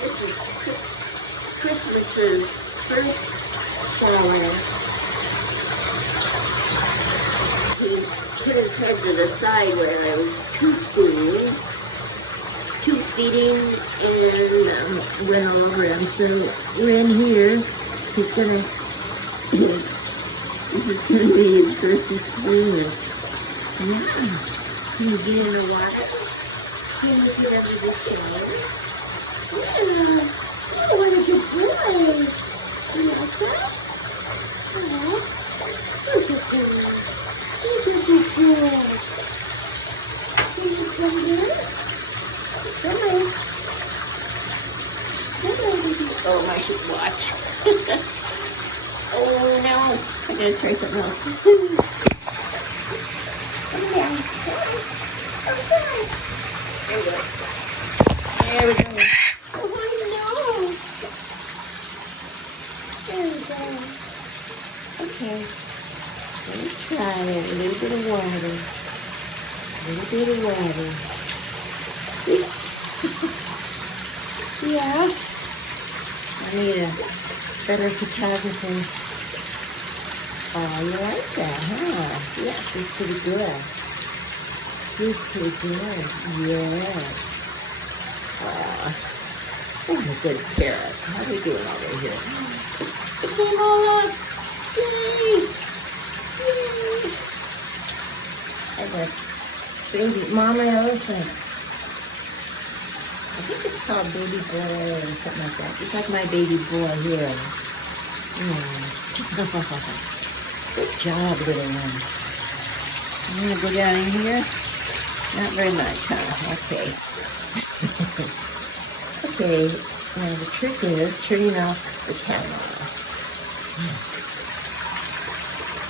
This is Christmas's first shower. He put his head to the side where I was tube feeding, and went all over him. So we're in here. He's gonna. This is gonna be his first experience. Yeah. Can you get in the water? Can you get under the shower? Yeah. Oh, what a good boy. You like that? Oh, look at that. Look at this boy. Can you come here? Come on. Come on, baby. Oh, I should watch. Oh, no. I gotta try something else. Okay. Okay. There we go. There we go. Oh, I know. There we go. Okay. Let me try it. A little bit of water. A little bit of water. Yeah. I need a better photographer. Oh, you like that, huh? Yeah, she's pretty good. She's pretty good. Yeah. Oh, a good parrot. How are we doing over here? It came all up. Yay! Yay! And a baby mama elephant. I think it's called baby boy or something like that. It's like my baby boy here. Good job, little one. I'm going to go down in here. Not very much, huh? Okay. Okay, now the trick is turning off the camera.